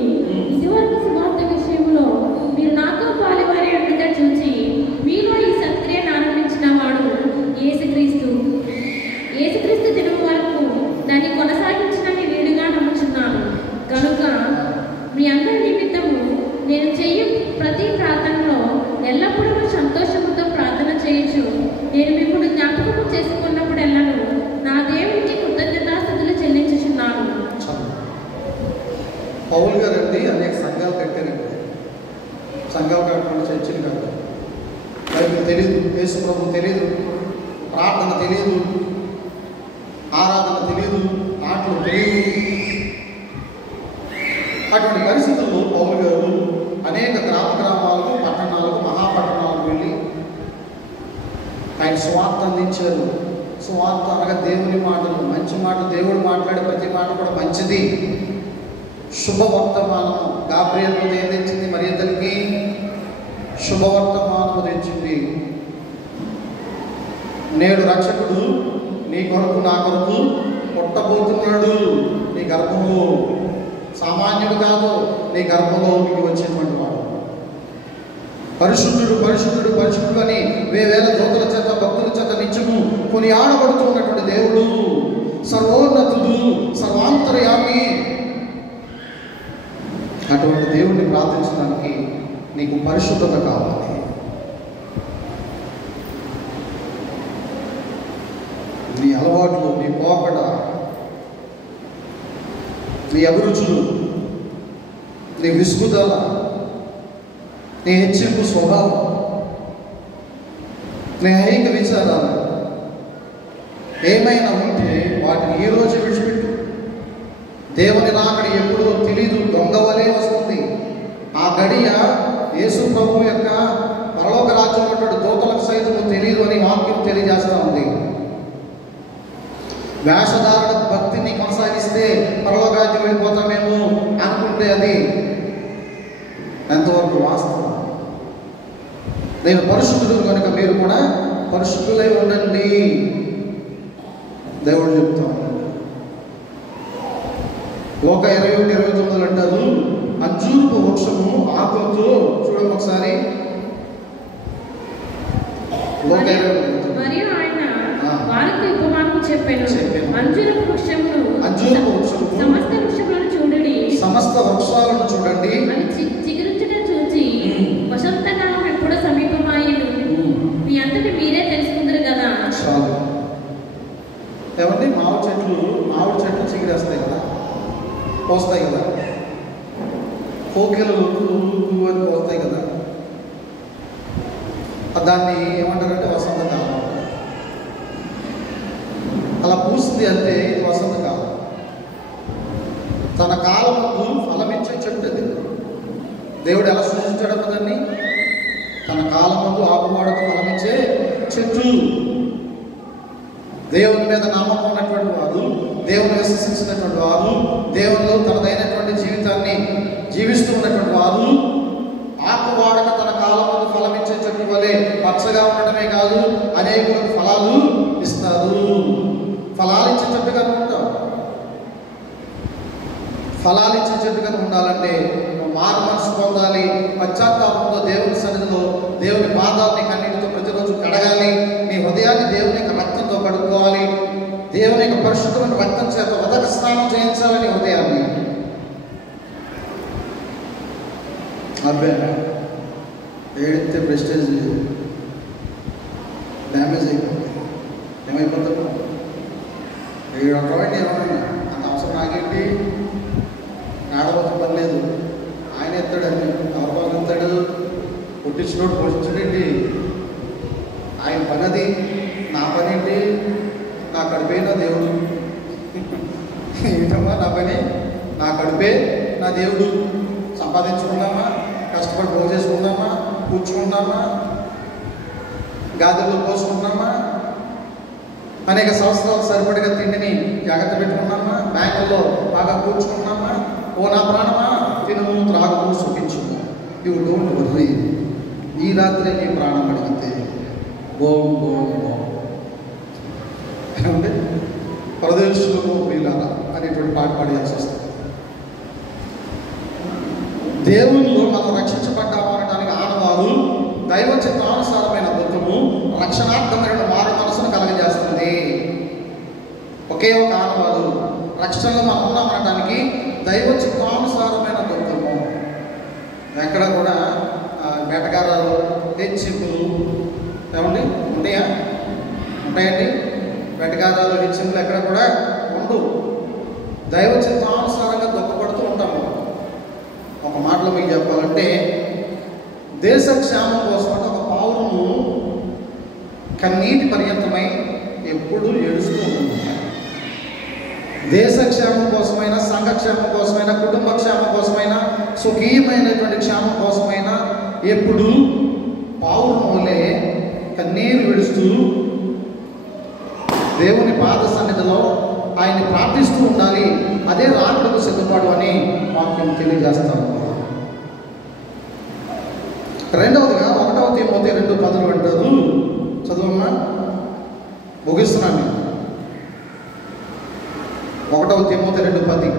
ఇదివరకు సువార్త విషయంలో మీరు నాతో పాలువారి ఉండుట చూచి మీలో ఈ సత్క్రియను ఆరంభించిన వాడు యేసుక్రీస్తు దినం వరకు దాన్ని కొనసాగించడానికి వీలుగా నమ్ముచున్నాను. కనుక మీ అందరి నిమిత్తము నేను చెయ్యి ప్రతి ప్రార్థనలో ఎల్లప్పుడూ సంతోషముతో ప్రార్థన చేయొచ్చు. నేను మిమ్మల్ని జ్ఞాపకం చేసుకున్నప్పుడెల్లను నా దేవునికి కృతజ్ఞతాస్తుతులు చెల్లించుచున్నాను. పౌలు గారండి అనేక సంఘాలు కట్టారండి. సంఘాలు కట్టకుండా చర్చిలు కట్టారు. బైబిల్ తెలియదు, యేసు ప్రభు తెలియదు, ప్రార్థన తెలియదు, ఆరాధన తెలియదు, ఆటలు తెలియదు. అటువంటి పరిస్థితుల్లో పౌలు గారు అనేక గ్రామాలకు, పట్టణాలకు, మహాపట్టణాలకు వెళ్ళి ఆయన స్వార్థ అందించారు. స్వార్థ అనగా దేవుని మాటలు, మంచి మాటలు. దేవుడు మాట్లాడే ప్రతి మాట కూడా మంచిది. శుభవర్తమానము. గాబ్రియల్ ఏం తెచ్చింది? మరియతలకి శుభవర్తమానము తెచ్చింది. నేడు రక్షకుడు నీ కొరకు నా కొరకు పుట్టబోతున్నాడు. నీ గర్భంలో సామాన్యుడు కాదు, నీ గర్భంలో మీకు వచ్చేటువంటి వాడు. పరిశుద్ధుడు పరిశుద్ధుడు పరిశుద్ధుడు అని వేవేల దూతల చేత భక్తుల చేత నిత్యము కొని ఆడబడుతున్నటువంటి దేవుడు, సర్వోన్నతుడు, సర్వాంతర్యామి. అటువంటి దేవుణ్ణి ప్రార్థించడానికి నీకు పరిశుద్ధత కావాలి. నీ అలవాట్లు, నీ పోకడ, నీ అభిరుచులు, నీ విసుగుదల, నీ హెచ్చింపు స్వభావం, నీ ఐహిక విచారాలు ఏమైనా ఉంటే వాటిని ఈ రోజు విడిచిపెట్టు. దేవుని రాకడ ఎప్పుడో తెలీదు, దొంగ వలే వస్తుంది. ఆ గడియ యేసు ప్రభు యొక్క పరలోక రాజ్యం ఉన్నటువంటి దూతలకు సైతం తెలియదు అని వాక్యం తెలియజేస్తూ ఉంది. వేషధారణ భక్తిని కొనసాగిస్తే పరలోక రాజ్యం వెళ్ళిపోతామేమో అనుకుంటే అది ఎంతవరకు వాస్తవం? నేను పరిశుద్ధుడు కనుక మీరు కూడా పరిశుద్ధులై ఉండండి దేవుడు చెప్తాను. లోక 21:29 అంటారు, అంజూరపు వృక్షము ఆకులతో చూడండి ఒకసారి. లోక 21 మరియు ఆయన వారికి ఉపమానం చెప్పాను. అంజూరపు వృక్షమును సమస్త వృక్షములను చూడండి, సమస్త వృక్షాలను చూడండి, అవి చిగురించుట చూచి వసంతకాలం ఎప్పుడో సమీపమాయను మీ అంతటి మీరే తెలుసుకుందరు కదా. చాలు. ఏమండి, మామిడి చెట్లు చిగిరేస్తాయి కదా, పోస్తాయి కదా, కోకిలలు అని పోస్తాయి కదా. దాన్ని ఏమంటారంటే వసంతకాలం. అలా పూస్తుంది అంటే ఇది వసంతకాలం. తన కాలం ఫలమిచ్చే చెట్టు అది. దేవుడు ఎలా సృష్టించాడో దాన్ని? తన కాలం ముందు ఆకువాడక ఫలమిచ్చే చెట్టు. దేవుని మీద నమ్మకం ఉన్నటువంటి వారు, దేవుని విశ్వసించినటువంటి వారు, దేవునిలో తనదైనటువంటి జీవితాన్ని జీవిస్తూ ఉన్నటువంటి వారు ఆకువాడక తన కాలం ముందు ఫలమిచ్చే చెట్టు వలె పచ్చగా ఉండటమే కాదు, అనేకులకు ఫలాలు ఇస్తారు. ఫలాలు ఇచ్చే చెట్టుగా ఉంటాం. ఫలాలు ఇచ్చే చెట్టుగా ఉండాలంటే మారు మనసు పొందాలి. పశ్చాత్తాపంతో దేవుని సన్నిధిలో దేవుని పాదాలని కన్నీటితో ప్రతిరోజు కడగాలి. నీ హృదయాన్ని దేవుని యొక్క రక్తంతో కడుక్కోవాలి. దేవుని యొక్క పరిశుద్ధమైన రక్తం చేత ఉదక స్నానం చేయించాలని హృదయాన్ని. అబ్బాయి ఏడితే ప్రెస్టేజ్ డ్యామేజ్ అయిపోతుంది. ఏమైపోతాడు? ఏమంటే ఏమన్నా అంత అవసరం నాకేంటి? ఆడబోతు పని లేదు, ఆయన ఎత్తాడండి. ఎవరి పని ఎత్తాడు? పుట్టించినోడు పోషించడండి. ఆయన పని అది. నా పని ఏంటి? నా కడుపే నా దేవుడు. ఏంటమ్మా నా పని? నా కడుపే నా దేవుడు. సంపాదించుకున్నామా, కష్టపడి భోజనం చేసుకున్నామా, కూర్చుకున్నామా, గాదిలో పోసుకున్నామా, అనేక సంవత్సరాలు సరిపడిగా తిండిని జాగ్రత్త పెట్టుకున్నామా, బ్యాంకులో బాగా కూర్చుకున్నామా. ఓ నా ప్రాణమా, తినము త్రాగము సుఖించుము. You don't worry. ఈ రాత్రి నీ ప్రాణం అడిగితే బోం బోం బోం. తెలుసును ప్రియులారా అనేటువంటి పాట పాడేయాల్సి వస్తుంది. దేవునిలో మనం రక్షించబడ్డాము అనడానికి ఆనవాలు దైవ చిత్తానుసారమైన దుఃఖము రక్షణార్థమైన మారు మనసును కలగజేస్తుంది. ఒకే ఒక ఆనవాలు రక్షణలో మనం ఉన్నామనడానికి దైవ చిత్తానుసారమైన దుఃఖము. ఎక్కడ కూడా వేటగారాలు హెచ్చింపులు ఏమండి ఉంటాయా? ఉంటాయండి. వేటగారాలు హెచ్చింపులు ఎక్కడ కూడా ఉండు. దైవ చిత్తానుసారంగా దుఃఖపడుతూ ఉంటాము. ఒక మాటలో మీకు చెప్పాలంటే దేశ క్షేమం కోసం అంటే ఒక పౌరును కన్నీటి పర్యంతమై ఎప్పుడు ఏడుస్తూ ఉంటుంది. దేశ క్షేమం కోసమైనా, సంఘ క్షేమం కోసమైనా, కుటుంబ క్షేమం కోసమైనా, స్వకీయమైనటువంటి క్షేమం కోసమైనా ఎప్పుడు పౌరుని వలె కన్నీరు విడుస్తూ దేవుని పాద సన్నిధిలో ఆయన్ని ప్రార్థిస్తూ ఉండాలి. అదే రాకడకు సిద్ధపాటు అని వాక్యం తెలియజేస్తాము. రెండవదిగా 1 తిమోతి 2:10 అంటారు. చదువమ్మా, ముగిస్తున్నాను. 1 తిమోతి 2:10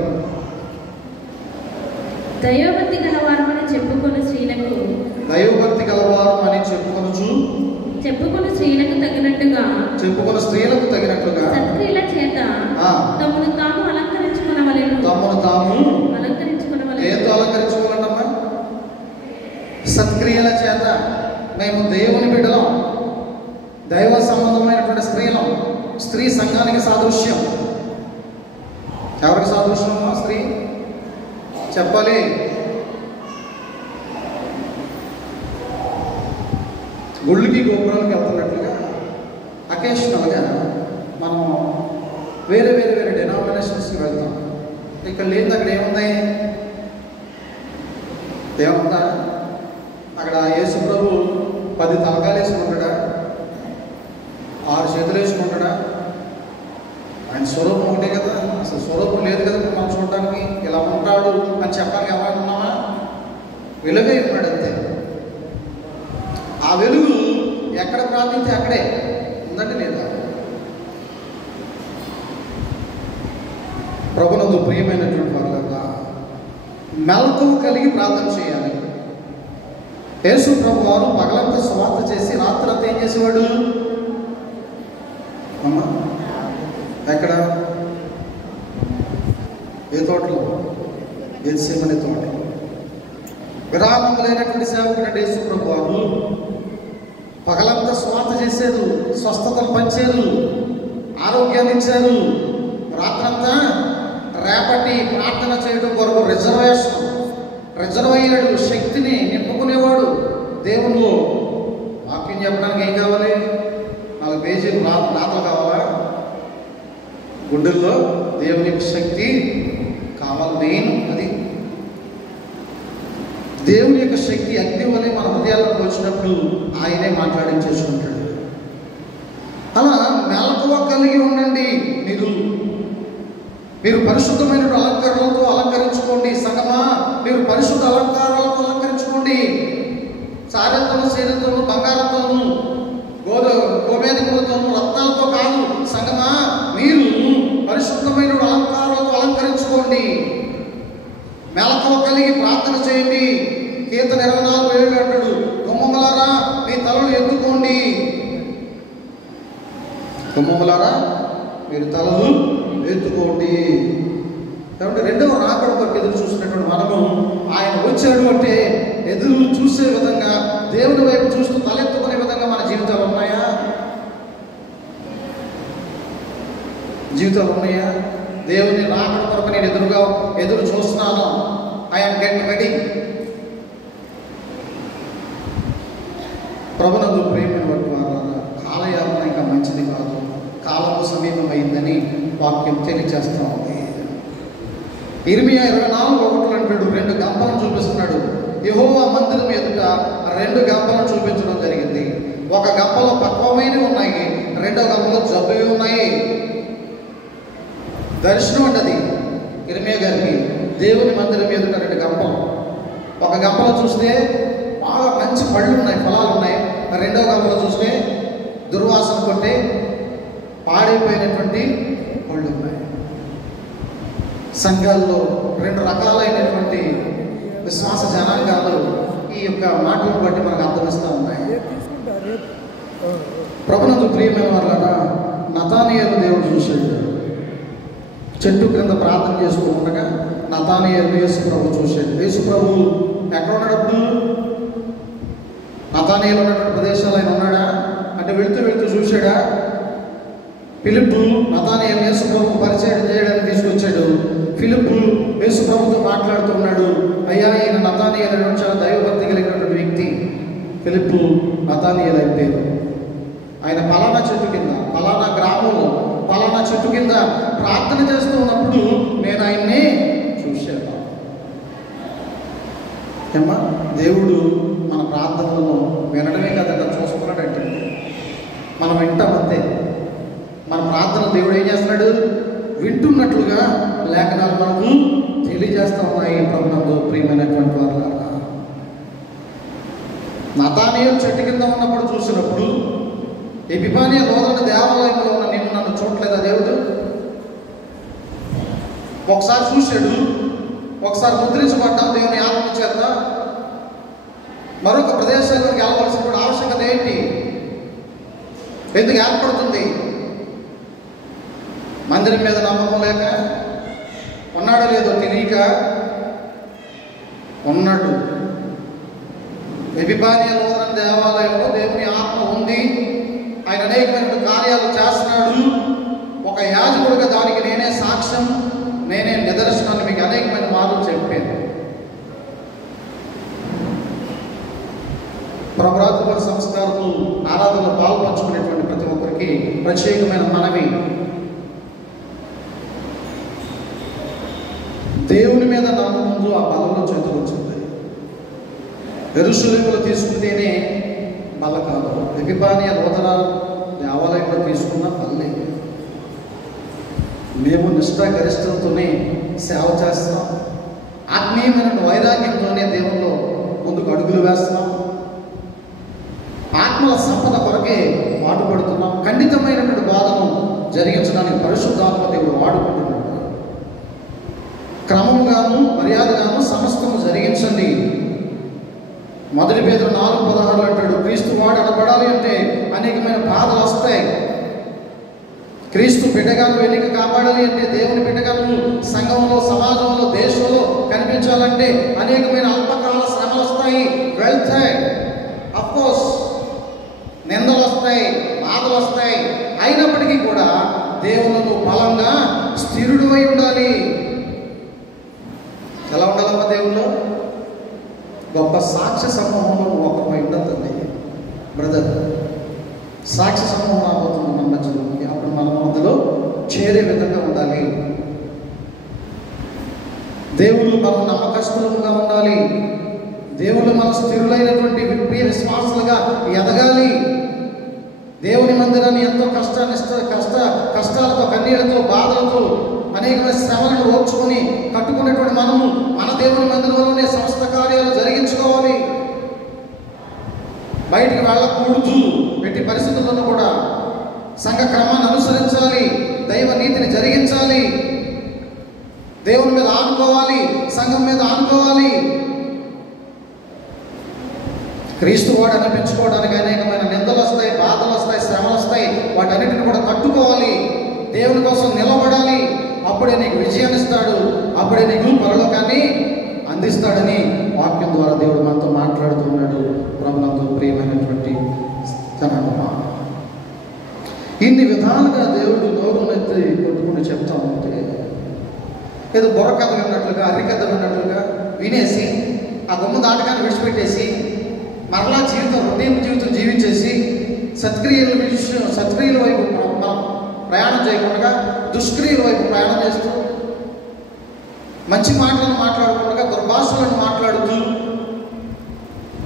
దైవభక్తి గలవారమని చెప్పుకొని స్త్రీలకు చెప్పుకొని స్త్రీలకు తగినట్టుగా సత్క్రియల చేత తమను తాము అలంకరించుకొనవలెను. ఏదో అలంకరించుకోవాలంటమ్మా? సత్క్రియల చేత. మేము దేవుని బిడ్డలం, దైవ సంబంధమైనటువంటి స్త్రీలం. స్త్రీ సంఘానికి సాదృశ్యం. ఎవరికి సాదృశ్యమా స్త్రీ? చెప్పాలి. గుళ్ళకి గోపురాలకు వెళ్తున్నట్లుగా అకేషనల్గా మనం వేరే డెనామినేషన్స్కి వెళ్తాం. ఇక్కడ లేదు. అక్కడ ఏముంది? ఏముందా? అక్కడ యేసు ప్రభు 10 తలకాలు వేసుకుంటాడా? 6 చేతులు వేసుకుంటాడా? ఆయన స్వరూపం ఒకటే కదా. అసలు స్వరూపం లేదు కదా మనం చూడడానికి. ఇలా ఉంటాడు అని చెప్పడానికి ఎవరనుకున్నామా? వెలుగై ఉన్నాడు అంతే. ఆ వెలుగు ఎక్కడ ప్రార్థించి అక్కడే ఉందండి లేదా? ప్రభునందు ప్రియమైనటువంటి వాళ్ళ మెలకువ కలిగి ప్రార్థన చేయాలి. యేసు ప్రభు వారు పగలంతా సువార్త చేసి రాత్రంతా ఏం చేసేవాడు? అమ్మా ఎక్కడ? ఏ తోటలో? గెత్సేమనే తోట. విరామం లేనటువంటి సేవకుడు అంటే యేసు ప్రభు వారు పగలంతా సువార్త చేసేది, స్వస్థతలు పంచేది, ఆరోగ్యాన్ని ఇచ్చారు. రాత్రంతా రేపటి ప్రార్థన చేయడం కొరకు రిజర్వ్ అయ్యాడు. శక్తిని నింపుకునేవాడు. దేవుళ్ళు వాక్యం చెప్పడానికి ఏం కావాలి? 4 పేజీలు రాతలు కావాలా? గుండెల్లో దేవుని శక్తి కావాలి. మెయిన్ అది. దేవుని యొక్క శక్తి అగ్ని వలె మన హృదయాలకు వచ్చినప్పుడు ఆయనే మాట్లాడించేసుకుంటాడు. అలా మెలకువ కలిగి ఉండండి. మీరు పరిశుద్ధమైన అలంకరణలతో అలంకరించుకోండి. సంగమా, మీరు పరిశుద్ధ అలంకారాలతో అలంకరించుకోండి. సారెతోను, సేనతోను, బంగారంతోను, గోమేధికులతోను, రత్నాలతో కాదు. సంగమా, మీరు పరిశుద్ధమైన అలంకారాలతో అలంకరించుకోండి. మెలకువ కలిగి ప్రార్థన చేయండి. కీర్తన 24:7 అంటాడు, గుమ్మములారా మీ తలలు ఎత్తుకోండి. గుమ్మములారా మీరు తలలు ఎత్తుకోండి. కాబట్టి రెండవ రాకడ కొరకు ఎదురు చూసినటువంటి మనము ఆయన వచ్చాడు అంటే ఎదురు చూసే విధంగా, దేవుని వైపు చూస్తూ తలెత్తుకునే విధంగా మన జీవితాలు ఉన్నాయా? దేవుని రాకడ కొరకు నేను ఎదురు చూస్తున్నాను. I'm get ready. ప్రభునందు ప్రేమైన వారు, కాలయాపన ఇంకా మంచిది కాదు. కాలము సమీపమైందని వాక్యం తెలియజేస్తా ఉంది. ఇర్మియా 24:1 అంటాడు, 2 గంపలను చూపిస్తున్నాడు. యెహోవా మందిరం ఎదుట 2 గంపలను చూపించడం జరిగింది. ఒక గంపలో పక్వమైనవి ఉన్నాయి, రెండో గంపలో జబ్బువి ఉన్నాయి. దర్శనం అంటది ఇర్మియా గారికి. దేవుని మందిరం ఎదుట 2 గంపలు. ఒక గంపలో చూస్తే బాగా మంచి పళ్ళు ఉన్నాయి, ఫలాలు ఉన్నాయి. రెండో గంపలో చూస్తే దుర్వాసన కొట్టే పాడైపోయినటువంటి పళ్ళు ఉన్నాయి. సంఘాల్లో 2 రకాలైనటువంటి విశ్వాస జనాంగాలు ఈ యొక్క మాటలను బట్టి మనకు అర్థమిస్తూ ఉన్నాయి. ప్రభునందు ప్రియమైన వాళ్ళ నతానియేలు దేవుడు చూశాడు. చెట్టు క్రింద ప్రార్థన చేస్తూ ఉండగా నతానియేలు యేసు ప్రభు చూశాడు. యేసు ప్రభు ఎక్కడ ఉన్నాడప్పుడు? నతానియేలు ఉన్నటువంటి ప్రదేశాలు ఆయన ఉన్నాడా అంటే వెళుతూ వెళుతూ చూశాడా? ఫిలిప్పు నతానియేలు యేసు ప్రభు పరిచయం చేయడానికి తీసుకొచ్చాడు. ఫిలిప్పు యేసు ప్రభుతో మాట్లాడుతున్నాడు. అయ్యా, ఈయన నతానియేలు చాలా దైవభక్తి కలిగినటువంటి వ్యక్తి. ఫిలిప్పు నతానియేలు అయిపోయారు. ఆయన పలానా చెట్టు కింద, పలానా గ్రామంలో, పలానా చెట్టు కింద ప్రార్థన చేస్తూ ఉన్నప్పుడు నేను ఆయన్ని చూశాను. ఏమ్మా, దేవుడు మన ప్రార్థనలను వినడమే కదంట, చూస్తున్నాడంటే మనం వింటామంతే. మన ప్రార్థన దేవుడు ఏం చేస్తున్నాడు? వింటున్నట్లుగా లేఖనాలు మనకు తెలియజేస్తూ ఉన్నాయి. ప్రభునందు ప్రియమైనటువంటి వారు, నతానియేలు చెట్టు కింద ఉన్నప్పుడు చూసినప్పుడు ఎపిఫానియా లోదన దేవాలయంలో ఉన్న నిన్ను నన్ను చూడలేదా దేవుడు? ఒకసారి చూశాడు, ఒకసారి ముద్రించబడ్డాం దేవుని ఆత్మ చేత. మరొక ప్రదేశానికి వెళ్ళవలసిన ఆవశ్యకత ఏంటి? ఎందుకు ఏర్పడుతుంది? మందిరం మీద నమ్మకం లేక, ఉన్నాడో లేదో తెలియక ఉన్నాడు. ఎపిఫానియా లోదన దేవాలయంలో దేవుని ఆత్మ ఉంది. ఆయన అనేకమైన కార్యాలు చేస్తున్నాడు. ఒక యాజకుడిగా దానికి నేనే సాక్ష్యం, నేనే నిదర్శనాన్ని మీకు అనేకమైన మార్లు చెప్పాను. ప్రభురాత్మ సంస్కారంతో ఆరాధనలో పాల్పంచుకునేటువంటి ప్రతి ఒక్కరికి ప్రత్యేకమైన మనవి, దేవుని మీద నమ్మకంతో ఆ బలంలో చేతులు వచ్చింది. యెరూషలేములో తీసుకుంటేనే బల్ల కాదు, ఎపిఫానియా లోదన దేవాలయంలో తీసుకున్న పల్లె. మేము నిష్ఠాగరిష్టంతోనే సేవ చేస్తున్నాం. ఆత్మీయమైన వైరాగ్యంతోనే దేవుల్లో ముందుకు అడుగులు వేస్తున్నాం. ఆత్మల సంపద కొరకే పాటుపడుతున్నాం. ఖండితమైనటువంటి బాధను జరిగించడానికి పరిశుద్ధాత్మ దేవుడు వాడుకుంటున్నాడు. క్రమముగాను మర్యాదగాను సమస్తము జరిగించండి. మొదటి పేతురు 4:16 అంటాడు, క్రీస్తు వాడు అనబడాలి అంటే అనేకమైన బాధలు వస్తాయి. క్రీస్తు బిడ్డగాను ఎన్నిక కాపాడాలి అంటే, దేవుని బిడ్డగాను సంఘంలో, సమాజంలో, దేశంలో కనిపించాలంటే అనేకమైన అల్పకాల శ్రమలు వస్తాయి, వెళ్తాయి. అఫ్కోర్స్ నిందలు వస్తాయి, బాధలు వస్తాయి. అయినప్పటికీ కూడా దేవునిలో బలంగా స్థిరుడు అయి ఉండాలి. ఎలా ఉండాలమ్మా దేవుల్లో? గొప్ప సాక్ష్య సమూహంలో ఒక ఉండదండి బ్రదర్. సాక్ష్య సమూహం రాబోతుంది మన మధ్యలోకి. అప్పుడు మనం అందులో చేరే విధంగా ఉండాలి. దేవుడు మనం నమ్మకస్తులుగా ఉండాలి. దేవుడు మన స్థిరులైనటువంటి ప్రియ విశ్వాసులుగా ఎదగాలి. దేవుని మందిరాన్ని ఎంతో కష్టాలతో, కన్నీళ్లతో, బాధలతో, అనేకమైన శ్రమలను ఓర్చుకొని కట్టుకునేటువంటి మనము మన దేవుని మందిరంలోనే సమస్త కార్యాలు జరిగించుకోవాలి. బయటికి వెళ్ళకూడదు. ఎట్టి పరిస్థితులను కూడా సంఘ క్రమాన్ని అనుసరించాలి. దైవ నీతిని జరిగించాలి. దేవుని మీద ఆనుకోవాలి, సంఘం మీద ఆనుకోవాలి. క్రీస్తు వాడు అనిపించుకోవడానికి అనేకమైన నిందలు వస్తాయి, బాధలు వస్తాయి, శ్రమలు వస్తాయి. వాటన్నిటిని కూడా తట్టుకోవాలి. దేవుని కోసం నిలబడాలి. అప్పుడే నీకు విజయాన్ని ఇస్తాడు. అప్పుడే నీకు పరలోకాన్ని అందిస్తాడని వాక్యం ద్వారా దేవుడు మనతో మాట్లాడుతున్నాడు. ప్రభునందు ప్రియమైనటువంటి జనాంగమా, ఇన్ని విధాలుగా దేవుడు నోరునెత్తి కొట్టుకుని చెప్తా ఉంటే ఏదో బుర్ర కథ విన్నట్లుగా, అరికథ విన్నట్లుగా వినేసి ఆ గుమ్మ దాటకాన్ని విడిచిపెట్టేసి మరలా రొటీన్ జీవితం జీవించేసి సత్క్రియల వైపు మనం ప్రయాణం చేయకుండా దుష్క్రియల వైపు ప్రయాణం చేస్తూ, మంచి మాటలను మాట్లాడకుండా దుర్భాషలను మాట్లాడుతూ,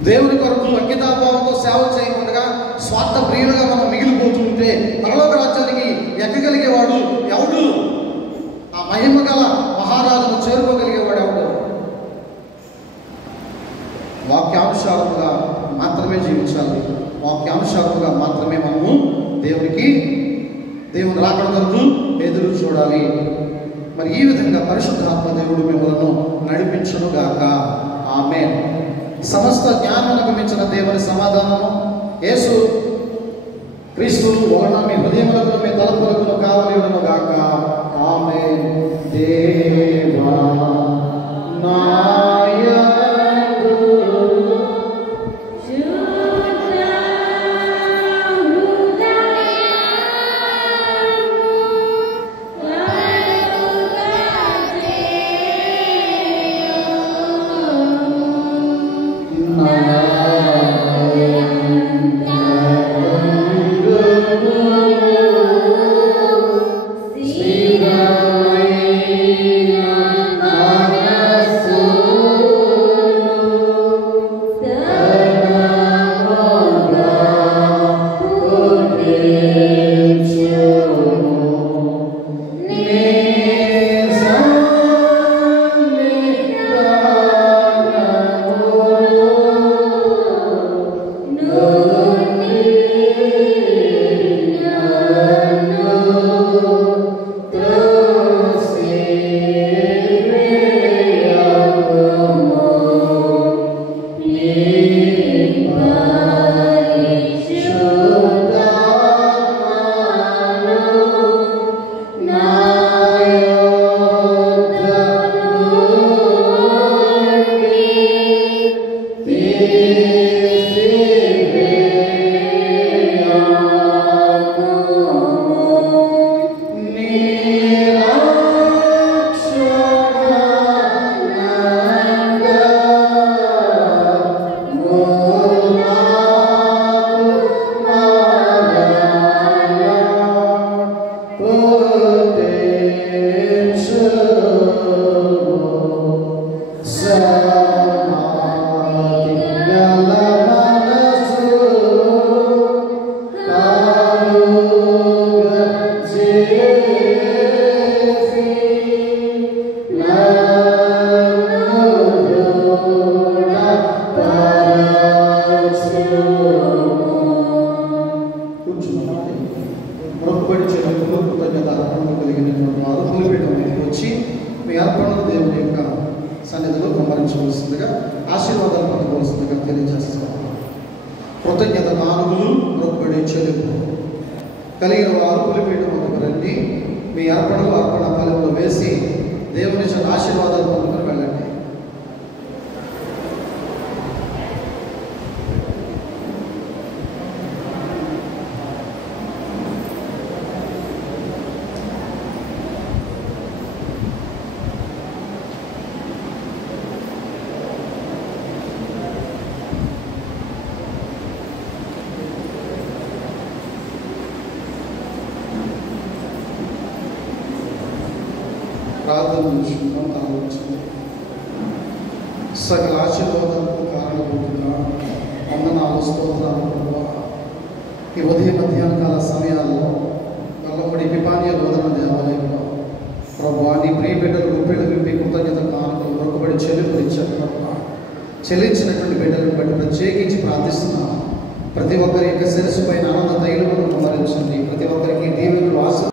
దేవుని కొరకు అంకితాభావంతో సేవ చేయకుండా స్వార్థ ప్రియులుగా మనం మిగిలిపోతూ ఉంటే పరలోక రాజ్యానికి ఎక్కగలిగేవాడు ఎవడు? ఆ మహిమ గల మహారాజును చేరుకోగలిగేవాడు ఎవడు? వాక్యానుసారముగా మాత్రమే జీవించాలి. వాక్యానుసారముగా మాత్రమే మనము దేవుని రాకడ కొరకు ఎదురు చూడాలి. మరి ఈ విధంగా పరిశుద్ధాత్మ దేవుడు మిమ్మల్ని నడిపించునుగాక. ఆమేన్. సమస్త జ్ఞానమునకు మించిన దేవుని సమాధానము యేసు క్రీస్తు వలన మీ హృదయములకు మీ తలపులకు కావలియును గాక. ఆమేన్. దేవా నాయందు వచ్చి మీ అర్పణను దేవుని యొక్క సన్నిధిలో కుమ్మరించవలసిందిగా ఆశీర్వాదాలు పొందవలసిందిగా తెలియజేస్తున్నాను. కృతజ్ఞత నాలుగులు మొక్కుబడి చెల్లింపు కలిగిన వారు పులిపీఠం వద్దకు రండి. మీ అర్పణలు అర్పణ ఫలంలో వేసి దేవుని ఆశీర్వాదాలు పొందుకొని వెళ్ళండి. ప్రార్థన చేసుకుంటాం. ఆలోచించి సకల ఆశీర్వాదాలకు కారణభూతుగా వందనాలు స్తోత్రాలు ప్రభువా. ఈ ఉదయ మధ్యాహ్న కాల సమయాల్లో వల్లపడి పిపానీయ బోధన దేవాలయంలో ప్రభువా నీ ప్రియ బిడ్డలు గుప్పెళ్ళు విప్పి కృతజ్ఞత కానుకలు మొక్కుబడి చెల్లింపులు ఇచ్చారు ప్రభువా. చెల్లించినటువంటి బిడ్డలను బట్టి ప్రత్యేకించి ప్రార్థిస్తున్నాను. ప్రతి ఒక్కరి యొక్క శిరస్సు పైన ఆనంద తైలమును కుమ్మరించండి. ప్రతి ఒక్కరికి దీవెనలు